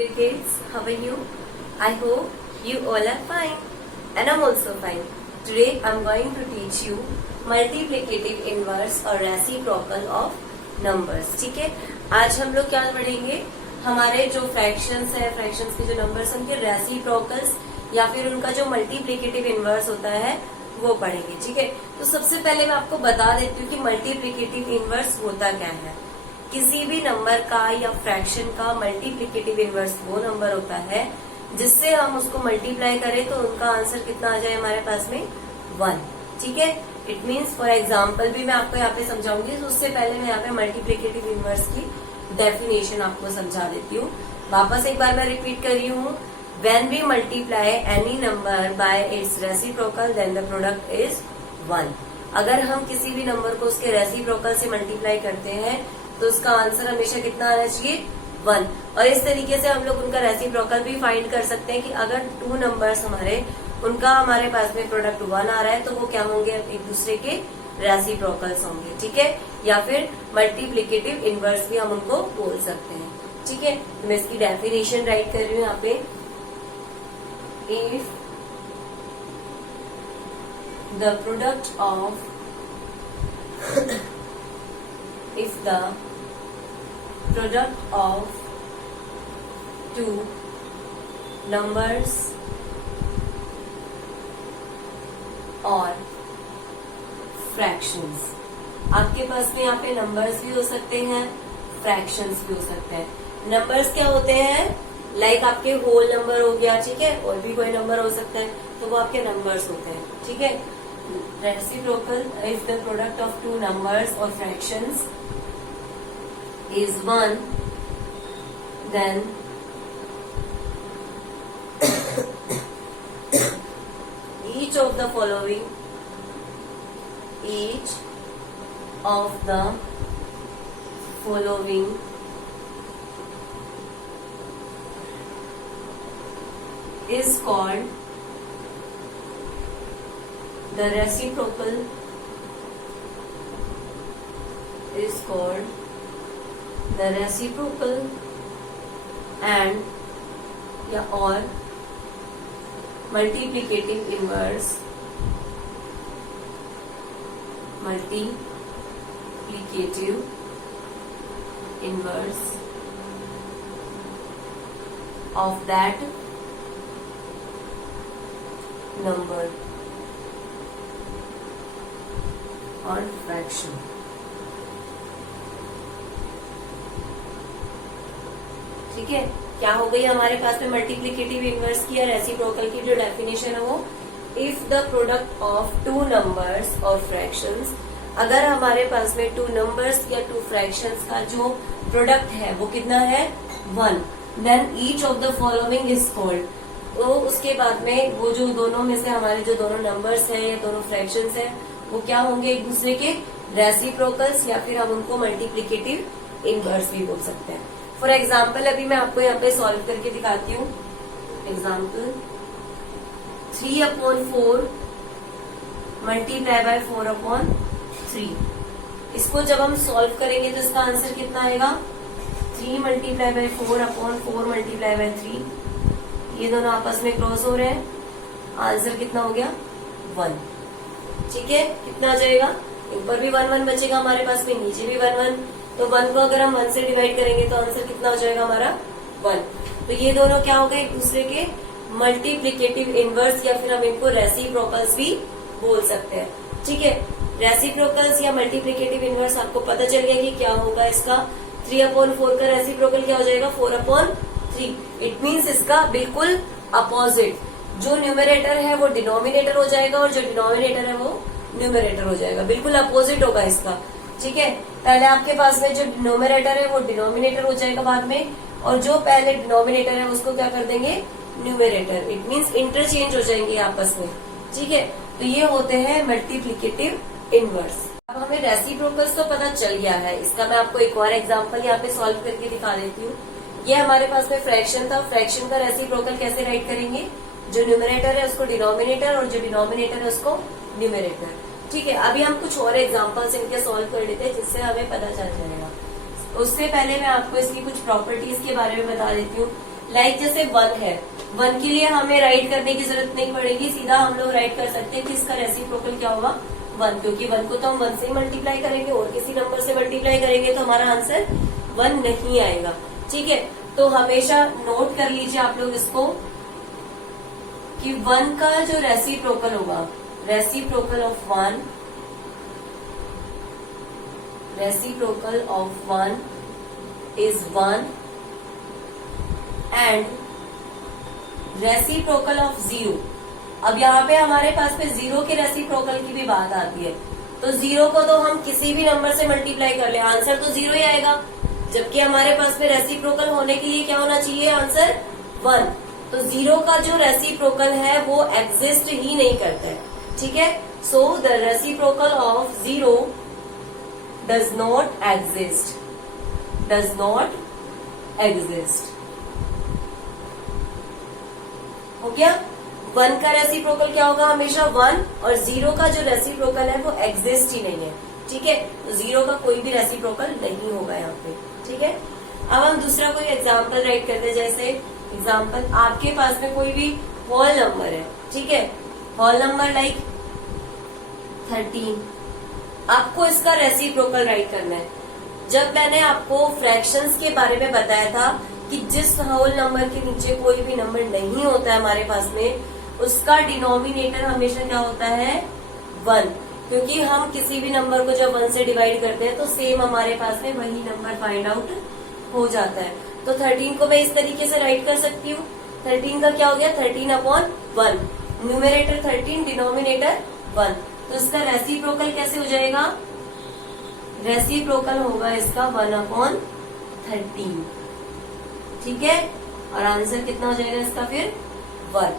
Dear kids, how are you? I hope you all are fine and I'm also fine. Today I'm going to teach you multiplicative inverse और reciprocal of numbers. ठीक है, आज हम लोग क्या पढ़ेंगे? हमारे जो फ्रैक्शंस है, फ्रैक्शंस के जो नंबर्स उनके रेसिप्रोकल्स या फिर उनका जो मल्टीप्लिकेटिव इनवर्स होता है वो पढ़ेंगे. ठीक है, तो सबसे पहले मैं आपको बता देती हूँ कि मल्टीप्लिकेटिव इनवर्स होता क्या है. किसी भी नंबर का या फ्रैक्शन का मल्टीप्लिकेटिव इनवर्स वो नंबर होता है जिससे हम उसको मल्टीप्लाई करें तो उनका आंसर कितना आ जाए हमारे पास में 1. ठीक है, इट मीन्स फॉर एग्जाम्पल भी मैं आपको यहाँ पे समझाऊंगी. तो उससे पहले मैं यहाँ पे मल्टीप्लिकेटिव इनवर्स की डेफिनेशन आपको समझा देती हूँ. वापस एक बार मैं रिपीट कर रही हूँ. When we multiply any number by its reciprocal then the product is 1. अगर हम किसी भी नंबर को उसके रेसिप्रोकल से मल्टीप्लाई करते हैं तो उसका आंसर हमेशा कितना आना चाहिए 1. और इस तरीके से हम लोग उनका रेसिप्रोकल भी फाइंड कर सकते हैं कि अगर 2 नंबर्स उनका हमारे पास में प्रोडक्ट 1 आ रहा है तो वो क्या होंगे, एक दूसरे के रेसिप्रोकल्स होंगे. ठीक है, या फिर मल्टीप्लिकेटिव इनवर्स भी हम उनको बोल सकते हैं. ठीक है, तो मैं इसकी डेफिनेशन राइट कर रही हूँ यहाँ पे. If the product of if the product of 2 numbers और fractions, आपके पास में यहाँ पे नंबर्स भी हो सकते हैं, फ्रैक्शंस भी हो सकते हैं. नंबर्स क्या होते हैं, लाइक आपके होल नंबर हो गया. ठीक है, और भी कोई नंबर हो सकता है तो वो आपके नंबर्स होते हैं. ठीक है, reciprocal if the product of 2 numbers or fractions is 1, then each of the following is called the reciprocal and or multiplicative inverse of that number और फ्रैक्शन. ठीक है, क्या हो गई हमारे पास में मल्टीप्लिकेटिव इनवर्स की या रेसिप्रोकल की जो डेफिनेशन है वो, if the product of 2 numbers और फ्रैक्शंस, अगर हमारे पास में 2 नंबर्स या 2 फ्रैक्शंस का जो प्रोडक्ट है वो कितना है 1, then each of the following is called. तो उसके बाद में वो जो दोनों में से हमारे जो दोनों नंबर्स है या दोनों फ्रैक्शंस है वो क्या होंगे, एक दूसरे के रेसिप्रोकल्स या फिर हम उनको मल्टीप्लिकेटिव इनवर्स भी बोल सकते हैं. फॉर एग्जाम्पल अभी मैं आपको यहाँ पे सॉल्व करके दिखाती हूँ. Example 3/4 multiply by 4/3. इसको जब हम सॉल्व करेंगे तो इसका आंसर कितना आएगा, 3 मल्टीप्लाई बाय 4/4 मल्टीप्लाई बाय 3. ये दोनों आपस में क्रॉस हो रहे हैं, आंसर कितना हो गया 1. ठीक है, कितना आ जाएगा, ऊपर भी 1 बचेगा हमारे पास में, नीचे भी 1. तो 1 को अगर हम 1 से डिवाइड करेंगे तो आंसर कितना हो जाएगा हमारा 1. तो ये दोनों क्या हो गए, एक दूसरे के मल्टीप्लिकेटिव इनवर्स या फिर हम इनको रेसिप्रोकल्स भी बोल सकते हैं. ठीक है, रेसिप्रोकल्स या मल्टीप्लिकेटिव इनवर्स आपको पता चल गया कि क्या होगा. इसका 3/4 का रेसिप्रोकल क्या हो जाएगा 4/3. इट मीन्स इसका बिल्कुल अपोजिट, जो न्यूमरेटर है वो डिनोमिनेटर हो जाएगा और जो डिनोमिनेटर है वो न्यूमरेटर हो जाएगा. बिल्कुल अपोजिट होगा इसका. ठीक है, पहले आपके पास में जो डिनोमिनेटर है वो डिनोमिनेटर हो जाएगा बाद में, और जो पहले डिनोमिनेटर है उसको क्या कर देंगे न्यूमरेटर. इट मीन्स इंटरचेंज हो जाएंगे आपस में. ठीक है, तो ये होते हैं मल्टीप्लिकेटिव इनवर्स. अब हमें रेसिप्रोकल्स तो पता चल गया है. इसका मैं आपको एक और एग्जाम्पल यहाँ पे सॉल्व करके दिखा देती हूँ. ये हमारे पास में फ्रैक्शन था. फ्रैक्शन का रेसिप्रोकल कैसे राइट करेंगे, जो न्यूमरेटर है उसको डिनोमिनेटर और जो डिनोमिनेटर है उसको न्यूमरेटर. ठीक है, अभी हम कुछ और एग्जांपल्स इनके सॉल्व कर लेते हैं जिससे हमें पता चल जाएगा. उससे पहले मैं आपको इसकी कुछ प्रॉपर्टीज के बारे में बता देती हूँ. लाइक जैसे 1 है, 1 के लिए हमें राइट करने की जरूरत नहीं पड़ेगी, सीधा हम लोग राइट कर सकते हैं कि इसका रेसिप्रोकल क्या होगा 1, क्योंकि 1 को तो हम 1 से ही मल्टीप्लाई करेंगे और किसी नंबर से मल्टीप्लाई करेंगे तो हमारा आंसर 1 नहीं आएगा। ठीक है, तो हमेशा नोट कर लीजिए आप लोग इसको कि 1 का जो रेसिप्रोकल होगा, reciprocal of 1 is 1 and reciprocal of 0। अब यहाँ पे हमारे पास में 0 के रेसिप्रोकल की भी बात आती है, तो 0 को तो हम किसी भी नंबर से मल्टीप्लाई कर ले, आंसर तो 0 ही आएगा, जबकि हमारे पास में रेसिप्रोकल होने के लिए क्या होना चाहिए, आंसर 1। तो 0 का जो रेसिप्रोकल है वो एग्जिस्ट ही नहीं करता है। ठीक है, so the reciprocal of 0 does not exist, does not exist। हो गया, 1 का रेसिप्रोकल क्या होगा, हमेशा 1, और 0 का जो रेसिप्रोकल है वो एग्जिस्ट ही नहीं है। ठीक है, तो 0 का कोई भी रेसिप्रोकल नहीं होगा यहाँ पे। ठीक है, अब हम दूसरा कोई एग्जाम्पल राइट करते हैं। जैसे एग्जाम्पल, आपके पास में कोई भी होल नंबर है, ठीक है, होल नंबर लाइक 13, आपको इसका रेसिप्रोकल राइट करना है। जब मैंने आपको फ्रैक्शंस के बारे में बताया था कि जिस होल नंबर के नीचे कोई भी नंबर नहीं होता है हमारे पास में, उसका डिनोमिनेटर हमेशा क्या होता है, 1, क्योंकि हम किसी भी नंबर को जब 1 से डिवाइड करते हैं तो सेम हमारे पास में वही नंबर फाइंड आउट हो जाता है। तो 13 को मैं इस तरीके से राइट कर सकती हूँ, 13 का क्या हो गया, 13/1, न्यूमरेटर 13, डिनोमिनेटर 1। तो इसका रेसिप्रोकल कैसे हो जाएगा, रेसिप्रोकल होगा इसका 1/13। ठीक है, और आंसर कितना हो जाएगा इसका फिर 1।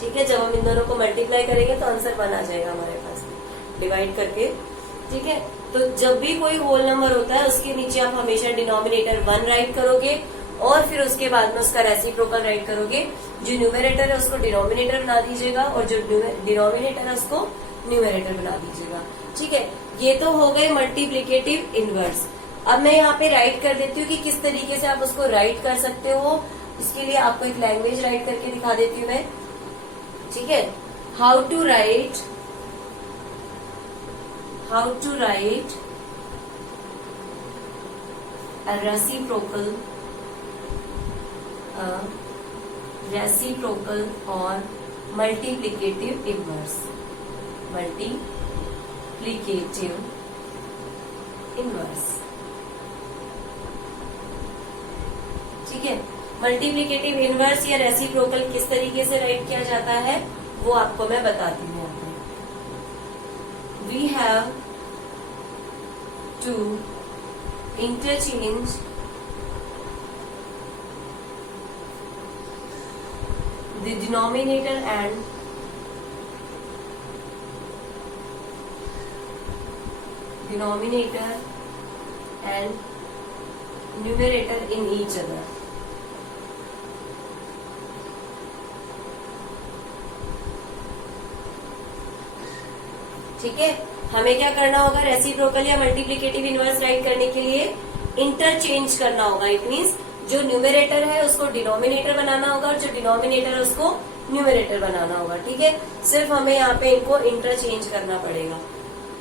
ठीक है, जब हम इन दोनों को मल्टीप्लाई करेंगे तो आंसर 1 आ जाएगा हमारे पास डिवाइड करके। ठीक है, तो जब भी कोई होल नंबर होता है उसके नीचे आप हमेशा डिनोमिनेटर 1 राइट करोगे और फिर उसके बाद में उसका रेसिप्रोकल राइट करोगे। जो न्यूमरेटर है उसको डिनोमिनेटर बना दीजिएगा और जो डिनोमिनेटर है उसको न्यूमरेटर बना दीजिएगा। ठीक है, ये तो हो गए मल्टीप्लिकेटिव इनवर्स। अब मैं यहाँ पे राइट कर देती हूँ कि किस तरीके से आप उसको राइट कर सकते हो। उसके लिए आपको एक लैंग्वेज राइट करके दिखा देती हूँ मैं। ठीक है, how to write a reciprocal or multiplicative inverse। ठीक है, मल्टीप्लिकेटिव इनवर्स या रेसिप्रोकल किस तरीके से राइट किया जाता है वो आपको मैं बताती हूँ। We have to interchange the denominator and numerator in each other। ठीक है, हमें क्या करना होगा, रेसिप्रोकल या मल्टीप्लिकेटिव इनवर्स राइट करने के लिए इंटरचेंज करना होगा। इट मीन्स जो न्यूमरेटर है उसको डिनोमिनेटर बनाना होगा और जो डिनोमिनेटर है उसको न्यूमरेटर बनाना होगा। ठीक है, सिर्फ हमें यहाँ पे इनको इंटरचेंज करना पड़ेगा।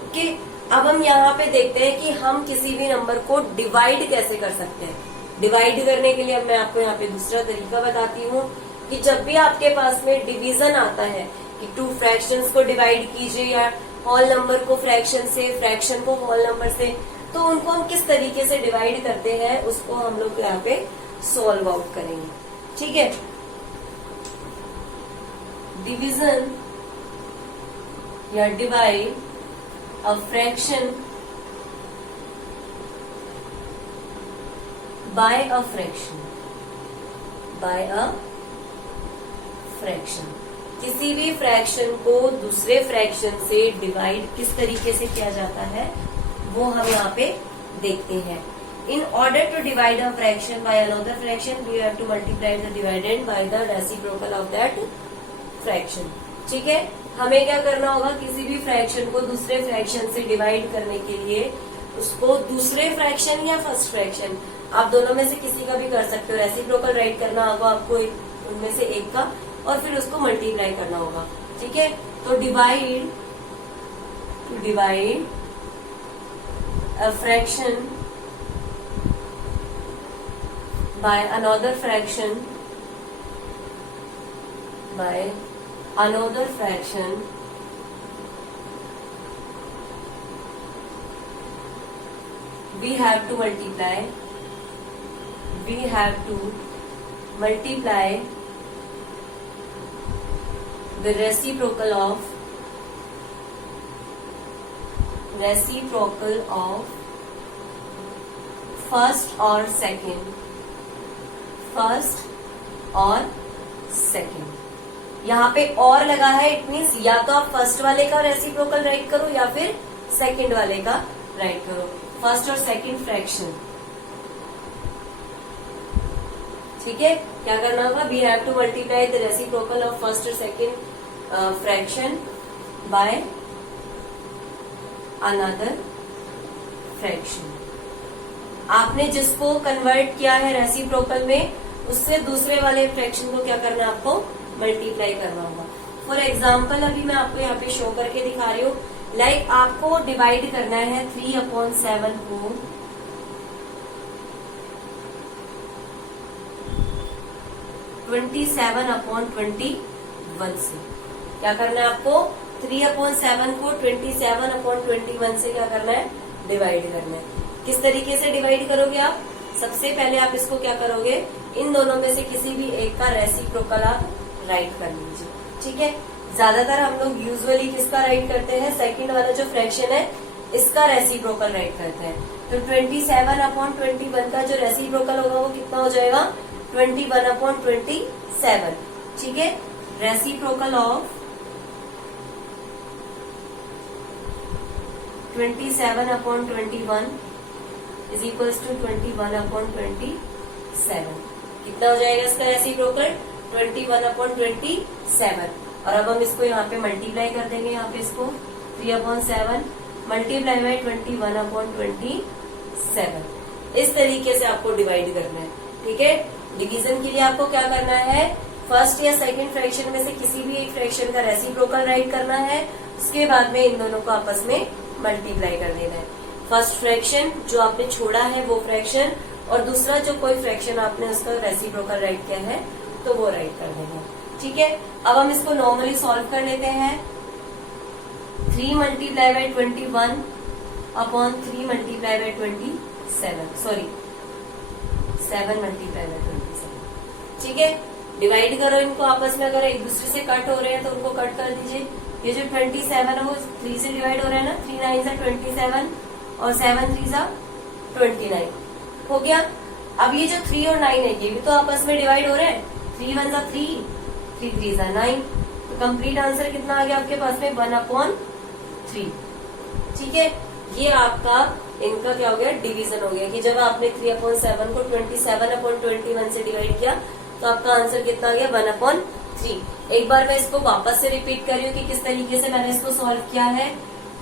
ओके, अब हम यहाँ पे देखते हैं कि हम किसी भी नंबर को डिवाइड कैसे कर सकते हैं। डिवाइड करने के लिए अब मैं आपको यहाँ पे दूसरा तरीका बताती हूँ कि जब भी आपके पास में डिवीजन आता है कि 2 फ्रैक्शंस को डिवाइड कीजिए या होल नंबर को फ्रैक्शन से, फ्रैक्शन को होल नंबर से, तो उनको हम किस तरीके से डिवाइड करते हैं उसको हम लोग यहाँ पे सॉल्व आउट करेंगे। ठीक है, डिवीजन या divide a fraction bye a fraction. किसी भी फ्रैक्शन को दूसरे फ्रैक्शन से डिवाइड किस तरीके से किया जाता है वो हम यहाँ पे देखते हैं। In order to divide a fraction by another fraction we have to multiply the dividend by the reciprocal of that fraction. ठीक है, हमें क्या करना होगा, किसी भी फ्रैक्शन को दूसरे फ्रैक्शन से डिवाइड करने के लिए उसको दूसरे फ्रैक्शन या फर्स्ट फ्रैक्शन, आप दोनों में से किसी का भी कर सकते हो। रेसिप्रोकल राइट करना होगा आपको उनमें से एक का, और फिर उसको मल्टीप्लाई करना होगा। ठीक है, तो divide a fraction by another fraction we have to multiply the reciprocal of first or second। यहाँ पे और लगा है, इट मीन्स या तो आप फर्स्ट वाले का रेसिप्रोकल राइट करो या फिर सेकंड वाले का राइट करो, फर्स्ट और सेकंड फ्रैक्शन। ठीक है, क्या करना होगा, we have to multiply the reciprocal of first और second fraction by another fraction. आपने जिसको कन्वर्ट किया है रेसिप्रोकल में, उससे दूसरे वाले फ्रैक्शन को क्या करना है, आपको मल्टीप्लाई करना होगा। फॉर एग्जाम्पल अभी मैं आपको यहाँ पे शो करके दिखा रही हूँ। लाइक आपको डिवाइड करना है 3/7 को 27/21 से। क्या करना है आपको, 3/7 को 27/21 से क्या करना है, डिवाइड करना है। किस तरीके से डिवाइड करोगे आप, सबसे पहले आप इसको क्या करोगे, इन दोनों में से किसी भी एक का रेसिप्रोकल आप राइट कर लीजिए। ठीक है, ज्यादातर हम लोग यूजुअली किसका राइट करते हैं, सेकंड वाला जो फ्रैक्शन है इसका रेसिप्रोकल राइट करते हैं। तो 27/21 का जो रेसिप्रोकल होगा वो कितना हो जाएगा, 21/27। ठीक है, reciprocal of 27/21 is equals to 21/27। कितना हो जाएगा इसका रेसिप्रोकल, 21/27। और अब हम इसको यहाँ पे मल्टीप्लाई कर देंगे, यहाँ पे इसको 3/7 मल्टीप्लाई बाय 21/27। इस तरीके से आपको डिवाइड करना है। ठीक है, डिवीजन के लिए आपको क्या करना है, फर्स्ट या सेकंड फ्रैक्शन में से किसी भी एक फ्रैक्शन का रेसिप्रोकल राइट करना है, उसके बाद में इन दोनों को आपस में मल्टीप्लाई कर देना है। फर्स्ट फ्रैक्शन जो आपने छोड़ा है वो फ्रैक्शन, और दूसरा जो कोई फ्रैक्शन आपने उसका रेसिप्रोकल राइट किया है तो वो राइट कर देना। ठीक है, अब हम इसको नॉर्मली सॉल्व कर लेते हैं। 3 multiply by 21/3 multiply by 27, sorry 7 multiply by 27। ठीक है, डिवाइड करो इनको आपस में, अगर एक दूसरे से कट हो रहे हैं तो उनको कट कर दीजिए। ये जो 27 है वो 3 से डिवाइड हो रहा है ना, 3 9 सा 27 और 7 3 सा 29 हो गया। अब ये जो 3 और 9 है ये भी तो आपस में डिवाइड हो रहे हैं, 3 1 सा 3, 3 3 सा 9। तो कंप्लीट आंसर कितना आ गया आपके पास में, 1/3। ठीक है, ये आपका इनका क्या हो गया, डिवीजन हो गया कि जब आपने 3/7 को 27/21 से डिवाइड किया तो आपका आंसर कितना आ गया, 1/3। एक बार मैं इसको वापस से रिपीट कर रही हूँ कि किस तरीके से मैंने इसको सॉल्व किया है।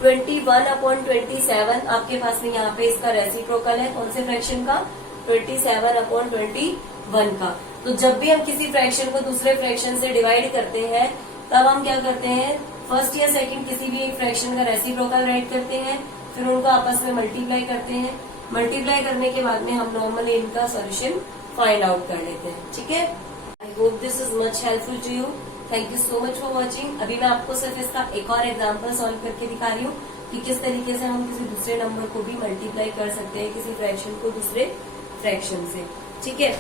21/27 आपके पास में यहाँ पे इसका रेसिप्रोकल है, कौन से फ्रैक्शन का, 27/21 का। तो जब भी हम किसी फ्रैक्शन को दूसरे फ्रैक्शन से डिवाइड करते हैं तब हम क्या करते हैं, फर्स्ट या सेकंड किसी भी एक फ्रैक्शन का रेसिप्रोकल राइट करते हैं, फिर उनको आपस में मल्टीप्लाई करते हैं। मल्टीप्लाई करने के बाद में हम नॉर्मली इनका सोल्यूशन फाइंड आउट कर लेते हैं। ठीक है, I hope this is much helpful to you. Thank you so much for watching. अभी मैं आपको सिर्फ इसका एक और एग्जाम्पल सॉल्व करके दिखा रही हूँ कि किस तरीके से हम किसी दूसरे नंबर को भी मल्टीप्लाई कर सकते हैं, किसी फ्रैक्शन को दूसरे फ्रैक्शन से। ठीक है,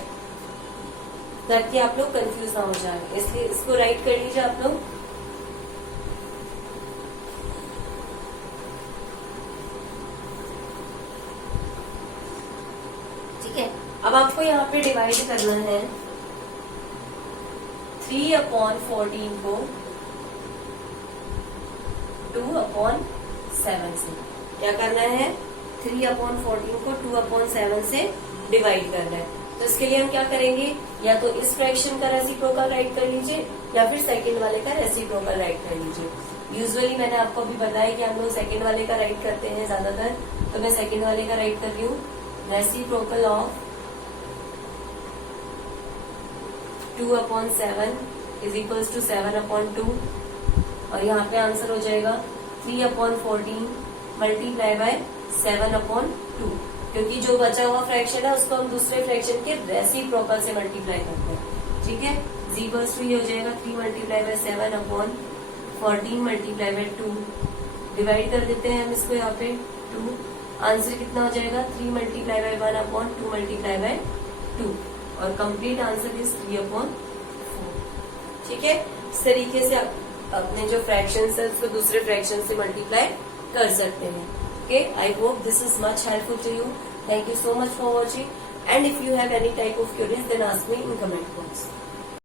ताकि आप लोग कंफ्यूज ना हो जाए, इसलिए इसको राइट कर लीजिए आप लोग। ठीक है, अब आपको यहाँ पे डिवाइड करना है 3/14 को 2/7 से। क्या करना है, 3/14 को 2/7 से डिवाइड करना है। तो इसके लिए हम क्या करेंगे, या तो इस फ्रैक्शन का रेसिप्रोकल राइट कर लीजिए या फिर सेकंड वाले का रेसिप्रोकल राइट कर लीजिए। यूजुअली मैंने आपको अभी बताया कि हम लोग सेकंड वाले का राइट करते हैं ज्यादातर, तो मैं सेकंड वाले का राइट कर रही हूँ। Reciprocal of 2/7 is equals to 7/2 और यहाँ पे आंसर हो जाएगा 3/14 मल्टीप्लाई बाय 7/2 क्योंकि जो बचा हुआ फ्रैक्शन है उसको हम दूसरे फ्रैक्शन के रेसिप्रोकल से मल्टीप्लाई करते हैं। ठीक है, जी इक्वल्स टू ये हो जाएगा 3 multiply by 7/14 multiply by 2 divide कर देते हैं हम इसको यहाँ पे 2 आंसर कितना हो जाएगा 3 मल्टीप्लाई बाय 1/2 मल्टीप्लाई बाय 2 और कंप्लीट आंसर इज 3/4। ठीक है, इस तरीके से आप अपने जो फ्रैक्शन है उसको दूसरे फ्रैक्शन से मल्टीप्लाई कर सकते हैं। Okay, I hope this is much helpful to you. Thank you so much for watching, and if you have any type of queries then ask me in comment box.